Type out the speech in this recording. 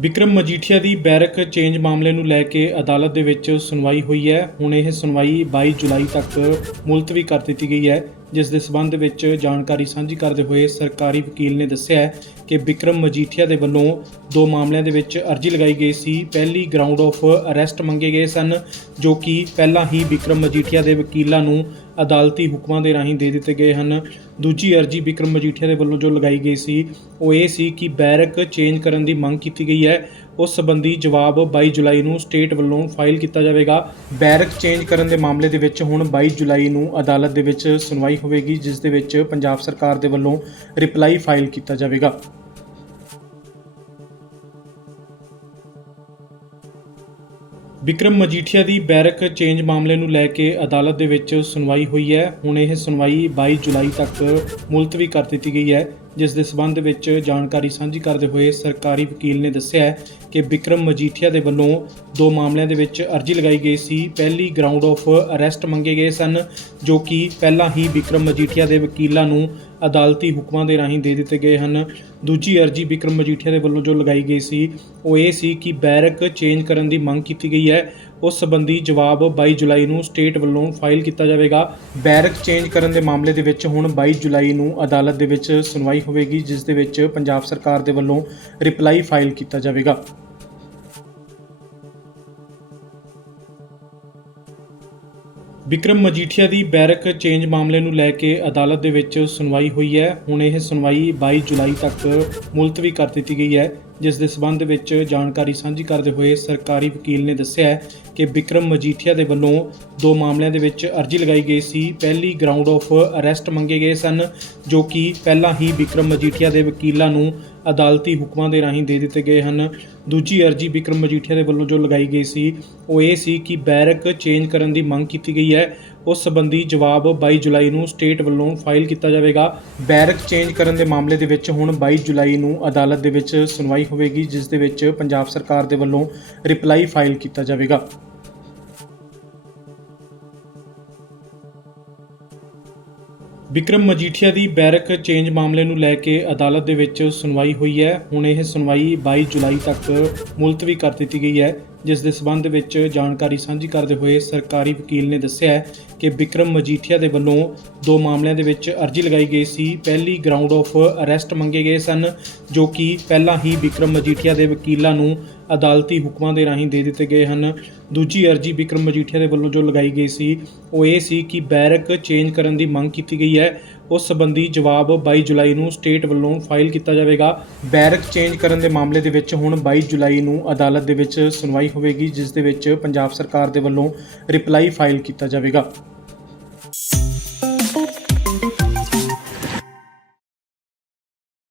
ਵਿਕਰਮ ਮਜੀਠੀਆ ਦੀ barrack change ਮਾਮਲੇ ਨੂੰ ਲੈ ਕੇ ਅਦਾਲਤ ਦੇ ਵਿੱਚ ਸੁਣਵਾਈ ਹੋਈ ਹੈ। ਹੁਣ ਇਹ ਸੁਣਵਾਈ 22 ਜੁਲਾਈ ਤੱਕ ਮੁਲਤਵੀ ਕਰ ਦਿੱਤੀ ਗਈ ਹੈ, ਜਿਸ ਦੇ ਸਬੰਧ ਵਿੱਚ ਜਾਣਕਾਰੀ ਸਾਂਝੀ ਕਰਦੇ ਹੋਏ ਸਰਕਾਰੀ ਵਕੀਲ ਨੇ ਦੱਸਿਆ ਹੈ ਕਿ ਵਿਕਰਮ ਮਜੀਠੀਆ ਦੇ ਵੱਲੋਂ ਦੋ ਮਾਮਲਿਆਂ ਦੇ ਵਿੱਚ ਅਰਜ਼ੀ ਲਗਾਈ ਗਈ ਸੀ। ਪਹਿਲੀ ਗਰਾਊਂਡ ਆਫ ਅਰੈਸਟ ਮੰਗੇ ਗਏ ਸਨ, ਜੋ ਕਿ ਪਹਿਲਾਂ ਹੀ ਵਿਕਰਮ ਮਜੀਠੀਆ ਦੇ ਵਕੀਲਾਂ ਨੂੰ ਅਦਾਲਤੀ ਹੁਕਮਾਂ ਦੇ ਰਾਹੀਂ ਦੇ ਦਿੱਤੇ ਗਏ ਹਨ। ਦੂਜੀ ਅਰਜ਼ੀ ਵਿਕਰਮ ਮਜੀਠੀਆ ਦੇ ਵੱਲੋਂ ਜੋ ਲਗਾਈ ਗਈ ਸੀ, ਉਹ ਇਹ ਸੀ ਕਿ ਬੈਰਕ ਚੇਂਜ ਕਰਨ ਦੀ ਮੰਗ ਕੀਤੀ ਗਈ ਹੈ। ਉਸ ਸੰਬੰਧੀ ਜਵਾਬ 22 ਜੁਲਾਈ ਨੂੰ ਸਟੇਟ ਵੱਲੋਂ ਫਾਈਲ ਕੀਤਾ ਜਾਵੇਗਾ। ਬੈਰਕ ਚੇਂਜ ਕਰਨ ਦੇ ਮਾਮਲੇ ਦੇ ਵਿੱਚ ਹੁਣ 22 ਜੁਲਾਈ ਨੂੰ ਅਦਾਲਤ ਦੇ ਵਿੱਚ ਸੁਣਵਾਈ ਹੋਵੇਗੀ, ਜਿਸ ਦੇ ਵਿੱਚ ਪੰਜਾਬ ਸਰਕਾਰ ਦੇ ਵੱਲੋਂ ਰਿਪਲਾਈ ਫਾਈਲ ਕੀਤਾ ਜਾਵੇਗਾ। ਵਿਕਰਮ ਮਜੀਠੀਆ ਦੀ ਬੈਰਕ ਚੇਂਜ ਮਾਮਲੇ ਨੂੰ ਲੈ ਕੇ ਅਦਾਲਤ ਦੇ ਵਿੱਚ ਸੁਣਵਾਈ ਹੋਈ ਹੈ। ਹੁਣ ਇਹ ਸੁਣਵਾਈ 22 ਜੁਲਾਈ ਤੱਕ ਮੁਲਤਵੀ ਕਰ ਦਿੱਤੀ ਗਈ ਹੈ। ਜਿਸ ਦੇ ਸਬੰਧ ਵਿੱਚ ਜਾਣਕਾਰੀ ਸਾਂਝੀ ਕਰਦੇ ਹੋਏ ਸਰਕਾਰੀ ਵਕੀਲ ਨੇ ਦੱਸਿਆ ਕਿ ਵਿਕਰਮ ਮਜੀਠੀਆ ਦੇ ਵੱਲੋਂ ਦੋ ਮਾਮਲਿਆਂ ਦੇ ਵਿੱਚ ਅਰਜ਼ੀ ਲਗਾਈ ਗਈ ਸੀ। ਪਹਿਲੀ ਗਰਾਊਂਡ ਆਫ ਅਰੈਸਟ ਮੰਗੇ ਗਏ ਸਨ, ਜੋ ਕਿ ਪਹਿਲਾਂ ਹੀ ਵਿਕਰਮ ਮਜੀਠੀਆ ਦੇ ਵਕੀਲਾਂ ਨੂੰ ਅਦਾਲਤੀ ਹੁਕਮਾਂ ਦੇ ਰਾਹੀਂ ਦੇ ਦਿੱਤੇ ਗਏ ਹਨ। ਦੂਜੀ ਅਰਜ਼ੀ ਵਿਕਰਮ ਮਜੀਠੀਆ ਦੇ ਵੱਲੋਂ ਜੋ ਲਗਾਈ ਗਈ ਸੀ, ਉਹ ਇਹ ਸੀ ਕਿ ਬੈਰਕ ਚੇਂਜ ਕਰਨ ਦੀ ਮੰਗ ਕੀਤੀ ਗਈ ਹੈ। ਉਸ ਸੰਬੰਧੀ ਜਵਾਬ 22 ਜੁਲਾਈ ਨੂੰ ਸਟੇਟ ਵੱਲੋਂ ਫਾਈਲ ਕੀਤਾ ਜਾਵੇਗਾ। ਬੈਰਕ ਚੇਂਜ ਕਰਨ ਦੇ ਮਾਮਲੇ ਦੇ ਵਿੱਚ ਹੁਣ 22 ਜੁਲਾਈ ਨੂੰ ਅਦਾਲਤ ਦੇ ਵਿੱਚ ਸੁਣਵਾਈ ਹੋਵੇਗੀ, ਜਿਸ ਦੇ ਵਿੱਚ ਪੰਜਾਬ ਸਰਕਾਰ ਦੇ ਵੱਲੋਂ ਰਿਪਲਾਈ ਫਾਈਲ ਕੀਤਾ ਜਾਵੇਗਾ। ਵਿਕਰਮ ਮਜੀਠੀਆ ਦੀ ਬੈਰਕ ਚੇਂਜ ਮਾਮਲੇ ਨੂੰ ਲੈ ਕੇ ਅਦਾਲਤ ਦੇ ਵਿੱਚ ਸੁਣਵਾਈ ਹੋਈ ਹੈ। ਹੁਣ ਇਹ ਸੁਣਵਾਈ 22 ਜੁਲਾਈ ਤੱਕ ਮੁਲਤਵੀ ਕਰ ਦਿੱਤੀ ਗਈ ਹੈ, ਜਿਸ ਦੇ ਸਬੰਧ ਵਿੱਚ ਜਾਣਕਾਰੀ ਸਾਂਝੀ ਕਰਦੇ ਹੋਏ ਸਰਕਾਰੀ ਵਕੀਲ ਨੇ ਦੱਸਿਆ ਕਿ ਵਿਕਰਮ ਮਜੀਠੀਆ ਦੇ ਵੱਲੋਂ ਦੋ ਮਾਮਲਿਆਂ ਦੇ ਵਿੱਚ ਅਰਜ਼ੀ ਲਗਾਈ ਗਈ ਸੀ। ਪਹਿਲੀ ਗਰਾਊਂਡ ਆਫ ਅਰੈਸਟ ਮੰਗੇ ਗਏ ਸਨ, ਜੋ ਕਿ ਪਹਿਲਾਂ ਹੀ ਵਿਕਰਮ ਮਜੀਠੀਆ ਦੇ ਵਕੀਲਾਂ ਨੂੰ ਅਦਾਲਤੀ ਹੁਕਮਾਂ ਦੇ ਰਾਹੀਂ ਦੇ ਦਿੱਤੇ ਗਏ ਹਨ। ਦੂਜੀ ਅਰਜ਼ੀ ਵਿਕਰਮ ਮਜੀਠੀਆ ਦੇ ਵੱਲੋਂ ਜੋ ਲਗਾਈ ਗਈ ਸੀ, ਉਹ ਇਹ ਸੀ ਕਿ ਬੈਰਕ ਚੇਂਜ ਕਰਨ ਦੀ ਮੰਗ ਕੀਤੀ ਗਈ ਹੈ। ਉਸ ਸੰਬੰਧੀ ਜਵਾਬ 22 ਜੁਲਾਈ ਨੂੰ ਸਟੇਟ ਵੱਲੋਂ ਫਾਈਲ ਕੀਤਾ ਜਾਵੇਗਾ। ਬੈਰਕ ਚੇਂਜ ਕਰਨ ਦੇ ਮਾਮਲੇ ਦੇ ਵਿੱਚ ਹੁਣ 22 ਜੁਲਾਈ ਨੂੰ ਅਦਾਲਤ ਦੇ ਵਿੱਚ ਸੁਣਵਾਈ ਹੋਵੇਗੀ, ਜਿਸ ਦੇ ਵਿੱਚ ਪੰਜਾਬ ਸਰਕਾਰ ਦੇ ਵੱਲੋਂ ਰਿਪਲਾਈ ਫਾਈਲ ਕੀਤਾ ਜਾਵੇਗਾ। ਵਿਕਰਮ ਮਜੀਠੀਆ ਦੀ ਬੈਰਕ ਚੇਂਜ ਮਾਮਲੇ ਨੂੰ ਲੈ ਕੇ ਅਦਾਲਤ ਦੇ ਵਿੱਚ ਸੁਣਵਾਈ ਹੋਈ ਹੈ। ਹੁਣ ਇਹ ਸੁਣਵਾਈ 22 ਜੁਲਾਈ ਤੱਕ ਮੁਲਤਵੀ ਕਰ ਦਿੱਤੀ ਗਈ ਹੈ। ਜਿਸ ਦੇ ਸਬੰਧ ਵਿੱਚ ਜਾਣਕਾਰੀ ਸਾਂਝੀ ਕਰਦੇ ਹੋਏ ਸਰਕਾਰੀ ਵਕੀਲ ਨੇ ਦੱਸਿਆ ਕਿ ਵਿਕਰਮ ਮਜੀਠੀਆ ਦੇ ਵੱਲੋਂ ਦੋ ਮਾਮਲਿਆਂ ਦੇ ਵਿੱਚ ਅਰਜ਼ੀ ਲਗਾਈ ਗਈ ਸੀ। ਪਹਿਲੀ ਗਰਾਊਂਡ ਆਫ ਅਰੈਸਟ ਮੰਗੇ ਗਏ ਸਨ, ਜੋ ਕਿ ਪਹਿਲਾਂ ਹੀ ਵਿਕਰਮ ਮਜੀਠੀਆ ਦੇ ਵਕੀਲਾਂ ਨੂੰ ਅਦਾਲਤੀ ਹੁਕਮਾਂ ਦੇ ਰਾਹੀਂ ਦੇ ਦਿੱਤੇ ਗਏ ਹਨ। ਦੂਜੀ ਅਰਜ਼ੀ ਵਿਕਰਮ ਮਜੀਠੀਆ ਦੇ ਵੱਲੋਂ ਜੋ ਲਗਾਈ ਗਈ ਸੀ, ਉਹ ਇਹ ਸੀ ਕਿ ਬੈਰਕ ਚੇਂਜ ਕਰਨ ਦੀ ਮੰਗ ਕੀਤੀ ਗਈ ਹੈ। ਉਸ ਸੰਬੰਧੀ ਜਵਾਬ 22 ਜੁਲਾਈ ਨੂੰ ਸਟੇਟ ਵੱਲੋਂ ਫਾਈਲ ਕੀਤਾ ਜਾਵੇਗਾ। ਬੈਰਕ ਚੇਂਜ ਕਰਨ ਦੇ ਮਾਮਲੇ ਦੇ ਵਿੱਚ ਹੁਣ 22 ਜੁਲਾਈ ਨੂੰ ਅਦਾਲਤ ਦੇ ਵਿੱਚ ਸੁਣਵਾਈ ਹੋਵੇਗੀ, ਜਿਸ ਦੇ ਵਿੱਚ ਪੰਜਾਬ ਸਰਕਾਰ ਦੇ ਵੱਲੋਂ ਰਿਪਲਾਈ ਫਾਈਲ ਕੀਤਾ ਜਾਵੇਗਾ।